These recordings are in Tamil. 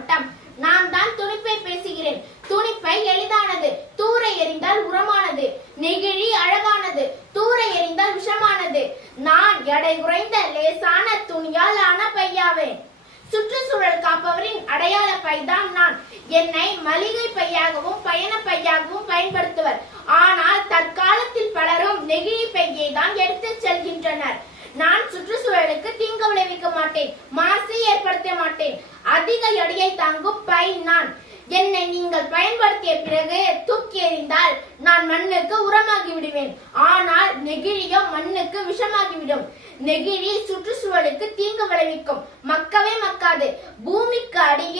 மாவட்டம் நான் தான் துணிப்பை பேசுகிறேன். துணிப்பை எளிதானது. தூர எறிந்தால் உரமானது. நெகிழி அழகானது. தூர எறிந்தால் விஷமானது. நான் எடை குறைந்த லேசான துணியால் ஆன பையாவேன் சுற்றுச்சூழல் காப்பவரின் அடையாள பைதான் நான். என்னை மளிகை பையாகவும் பயண பையாகவும் பயன்படுத்துவர். ஆனால் தற்காலத்தில் பலரும் நெகிழி பையை தான் எடுத்து செல்கின்றனர். நான் சுற்றுச்சூழலுக்கு தீங்கு விளைவிக்க மாட்டேன். மாசு ஏற்படுத்த மாட்டேன். அதிக எடையை தாங்கும் பை நான். என்னை நீங்கள் பயன்படுத்திய பிறகு தூக்கி எறிந்தால் நான் மண்ணுக்கு உரமாகி விடுவேன். ஆனால் நெகிழியோ மண்ணுக்கு விஷமாகிவிடும். நெகிழி சுற்றுச்சூழலுக்கு தீங்கு விளைவிக்கும். மக்கவே மக்காது. பூமிக்கு அடியில்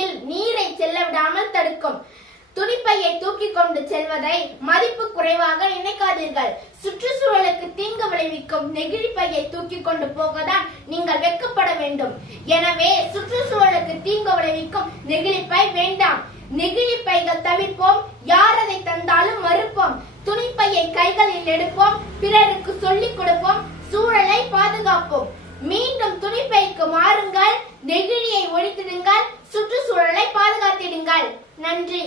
துணிப்பையை தூக்கி கொண்டு செல்வதை மதிப்பு குறைவாக நினைக்காதீர்கள். சுற்றுச்சூழலுக்கு தீங்கு விளைவிக்கும் நெகிழி பையை தூக்கி கொண்டு போகதான் நீங்கள் வெட்கப்பட வேண்டும். எனவே சுற்றுச்சூழலுக்கு தீங்கு விளைவிக்கும் நெகிழி பை வேண்டாம். நெகிழி பைகள் தவிர்ப்போம். யார் அதை தந்தாலும் மறுப்போம். துணிப்பையை கைகளில் எடுப்போம். பிறருக்கு சொல்லிக் கொடுப்போம். சூழலை பாதுகாப்போம். மீண்டும் துணிப்பைக்கு மாறுங்கள். நெகிழியை ஒழித்திடுங்கள். சுற்றுச்சூழலை பாதுகாத்திடுங்கள். நன்றி.